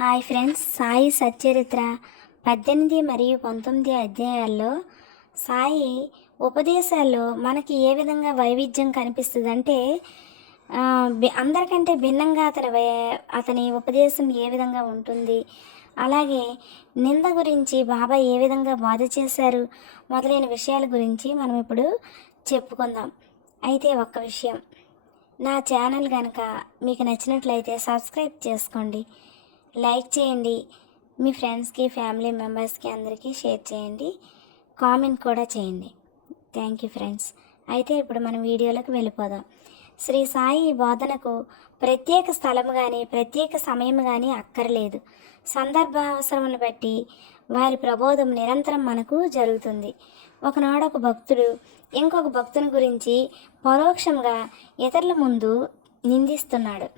Hi friends, Sai Satcharitra 18 మరియు 19 అధ్యాయాల్లో సాయి ఉపదేశాల్లో మనకి ఏ విధంగా వైవిధ్యం కనిపిస్తుంది అంటే అందరికంటే భిన్నంగా అతని ఉపదేశం ఏ విధంగా ఉంటుంది, అలాగే నింద గురించి బాబా ఏ విధంగా బోధ చేశారు మొదలైన విషయాల గురించి మనం ఇప్పుడు చెప్పుకుందాం. అయితే ఒక్క విషయం, నా ఛానల్ కనుక మీకు నచ్చినట్లయితే సబ్స్క్రైబ్ చేసుకోండి, లైక్ చేయండి, మీ ఫ్రెండ్స్కి ఫ్యామిలీ మెంబర్స్కి అందరికీ షేర్ చేయండి, కామెంట్ కూడా చేయండి. Thank you friends. అయితే ఇప్పుడు మనం వీడియోలోకి వెళ్ళిపోదాం. శ్రీ సాయి బోధనకు ప్రత్యేక స్థలం కానీ ప్రత్యేక సమయం కానీ అక్కర్లేదు. సందర్భ అవసరమును బట్టి వారి ప్రబోధం నిరంతరం మనకు జరుగుతుంది. ఒకనాడు ఒక భక్తుడు ఇంకొక భక్తుని గురించి పరోక్షంగా ఇతరుల ముందు నిందిస్తున్నాడు.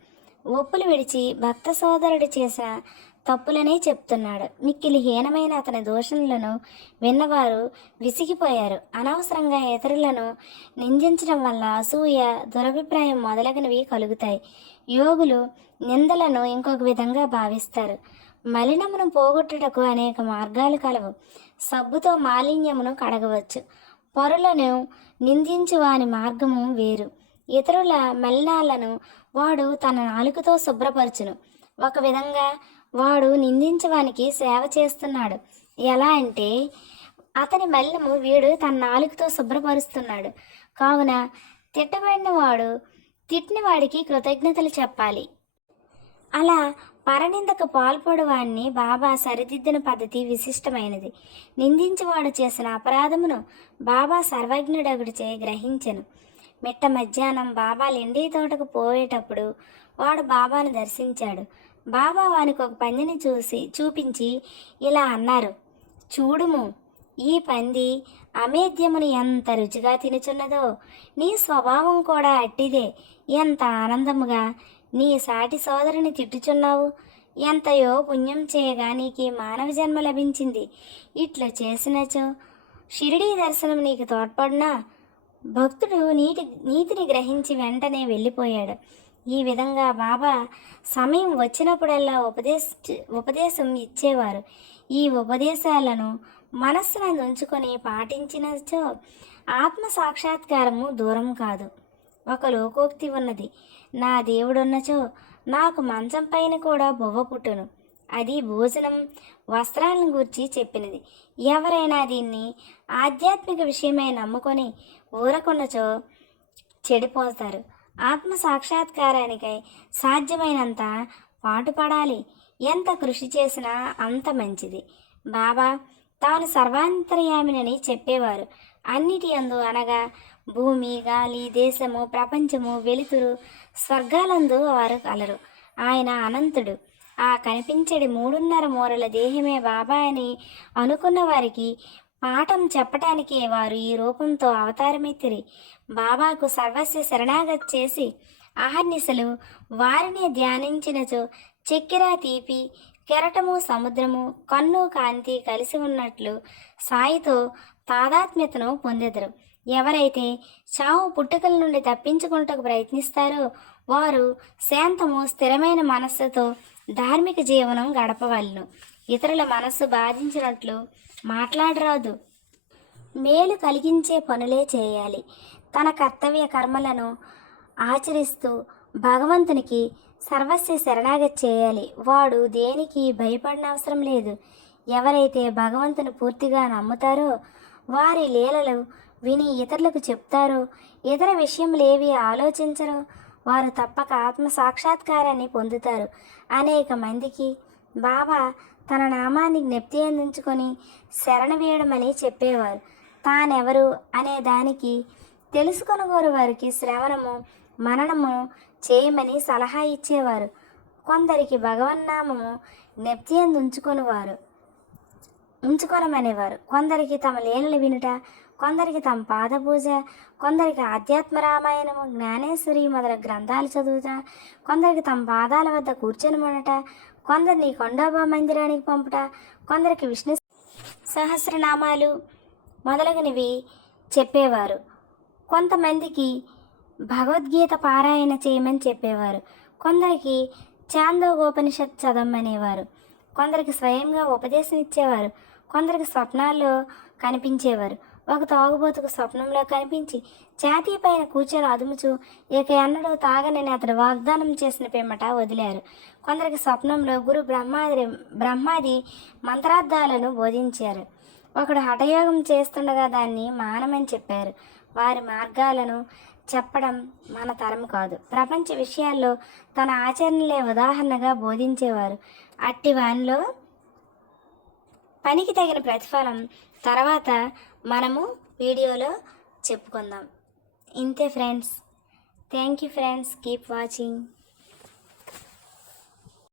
ఒప్పులు విడిచి భక్త సోదరుడు చేసిన తప్పులనే చెప్తున్నాడు. మిక్కిలి హీనమైన అతని దోషణలను విన్నవారు విసిగిపోయారు. అనవసరంగా ఇతరులను నిందించడం వల్ల అసూయ, దురభిప్రాయం మొదలగునవి కలుగుతాయి. యోగులు నిందలను ఇంకొక విధంగా భావిస్తారు. మలినమును పోగొట్టుటకు అనేక మార్గాలు కలవు. సబ్బుతో మాలిన్యమును కడగవచ్చు. పరులను నిందించు వాని మార్గము వేరు. ఇతరుల మలినాలను వాడు తన నాలుకతో శుభ్రపరచును. ఒక విధంగా వాడు నిందించడానికి సేవ చేస్తున్నాడు. ఎలా అంటే అతని మలినము వీడు తన నాలుకతో శుభ్రపరుస్తున్నాడు. కావున తిట్టబడిన వాడు తిట్టిన వాడికి కృతజ్ఞతలు చెప్పాలి. అలా పరనిందకు పాల్పడువాన్ని బాబా సరిదిద్దిన పద్ధతి విశిష్టమైనది. నిందించేవాడు చేసిన అపరాధమును బాబా సర్వజ్ఞుడగుడిచే గ్రహించెను. మిట్ట మధ్యాహ్నం బాబా లిండి తోటకు పోయేటప్పుడు వాడు బాబాను దర్శించాడు. బాబా వానికి ఒక పందిని చూపించి ఇలా అన్నారు, చూడుము, ఈ పంది అమేద్యమును ఎంత రుచిగా తినుచున్నదో, నీ స్వభావం కూడా అట్టిదే. ఎంత ఆనందముగా నీ సాటి సోదరుని తిట్టుచున్నావు. ఎంతయో పుణ్యం చేయగా నీకు మానవ జన్మ లభించింది. ఇట్లా చేసినచో షిరిడీ దర్శనం నీకు తోడ్పడినా. భక్తుడు నీతిని గ్రహించి వెంటనే వెళ్ళిపోయాడు. ఈ విధంగా బాబా సమయం వచ్చినప్పుడల్లా ఉపదేశం ఇచ్చేవారు. ఈ ఉపదేశాలను మనస్సును ఉంచుకొని పాటించినచో ఆత్మ సాక్షాత్కారము దూరం కాదు. ఒక లోకోక్తి ఉన్నది, నా దేవుడున్నచో నాకు మంచం పైన కూడా బొవ్వ పుట్టును. అది భోజనం, వస్త్రాలను గూర్చి చెప్పినది. ఎవరైనా దీన్ని ఆధ్యాత్మిక విషయమై నమ్ముకొని ఊరకున్నచో చెడిపోతారు. ఆత్మ సాక్షాత్కారానికై సాధ్యమైనంత పాటుపడాలి. ఎంత కృషి చేసినా అంత మంచిది. బాబా తాను సర్వాంతర్యామినని చెప్పేవారు. అన్నిటి యందు అనగా భూమి, గాలి, దేశము, ప్రపంచము, వెలుతురు, స్వర్గాలందు వారు కలరు. ఆయన అనంతుడు. ఆ కనిపించడి 3.5 మూరల దేహమే బాబా అని అనుకున్న వారికి పాఠం చెప్పటానికే వారు ఈ రూపంతో అవతారమెత్తిరి. బాబాకు సర్వస్వ శరణాగతి చేసి అహర్నిశలు వారిని ధ్యానించినచో చక్కెర, తీపి, కెరటము, సముద్రము, కన్ను, కాంతి కలిసి ఉన్నట్లు సాయితో తాదాత్మ్యతను పొందెదరు. ఎవరైతే చావు పుట్టుకల నుండి తప్పించుకుంటకు ప్రయత్నిస్తారో వారు శాంతము, స్థిరమైన మనస్సుతో ధార్మిక జీవనం గడపవలను. ఇతరుల మనస్సు బాధించినట్లు మాట్లాడరాదు. మేలు కలిగించే పనులే చేయాలి. తన కర్తవ్య కర్మలను ఆచరిస్తూ భగవంతునికి సర్వస్వ శరణాగతి చేయాలి. వాడు దేనికి భయపడనవసరం లేదు. ఎవరైతే భగవంతుని పూర్తిగా నమ్ముతారో, వారి లీలలు విని ఇతరులకు చెప్తారో, ఇతర విషయములేవి ఆలోచించరో, వారు తప్పక ఆత్మ సాక్షాత్కారాన్ని పొందుతారు. అనేక మందికి బాబా తన నామాన్ని జ్ఞప్తి అందించుకొని శరణ వేయడమని చెప్పేవారు. తానెవరు అనే దానికి తెలుసుకొనగోరు వారికి శ్రవణము, మననము చేయమని సలహా ఇచ్చేవారు. కొందరికి భగవన్నామము జ్ఞప్తి ఉంచుకొనమనేవారు. కొందరికి తమ లీలలు వినుట, కొందరికి తమ పాద పూజ, కొందరికి ఆధ్యాత్మ రామాయణము, జ్ఞానేశ్వరి మొదలగు గ్రంథాలు చదువుట, కొందరికి తమ పాదాల వద్ద కూర్చొని ఉండట, కొందరిని కొండోబా మందిరానికి పంపుట, కొందరికి విష్ణు సహస్రనామాలు మొదలగునవి చెప్పేవారు. కొంతమందికి భగవద్గీత పారాయణ చేయమని చెప్పేవారు. కొందరికి ఛాందోగోపనిషత్ చదవమనేవారు. కొందరికి స్వయంగా ఉపదేశం ఇచ్చేవారు. కొందరికి స్వప్నాల్లో కనిపించేవారు. ఒక తాగుబోతుకు స్వప్నంలో కనిపించి ఛాతీ పైన కూర్చొని అదుముచు ఇక ఎన్నడూ తాగనని అతడు వాగ్దానం చేసిన పిమ్మట వదిలారు. కొందరికి స్వప్నంలో గురు బ్రహ్మాది మంత్రార్థాలను బోధించారు. ఒకడు హఠయోగం చేస్తుండగా దాన్ని మానమని చెప్పారు. వారి మార్గాలను చెప్పడం మన తరం కాదు. ప్రపంచ విషయాల్లో తన ఆచరణలే ఉదాహరణగా బోధించేవారు. అట్టి వానిలో పనికి తగిన ప్రతిఫలం తర్వాత మనము వీడియోలో చెప్పుకుందాం. ఇంతే friends. Thank you friends. Keep watching.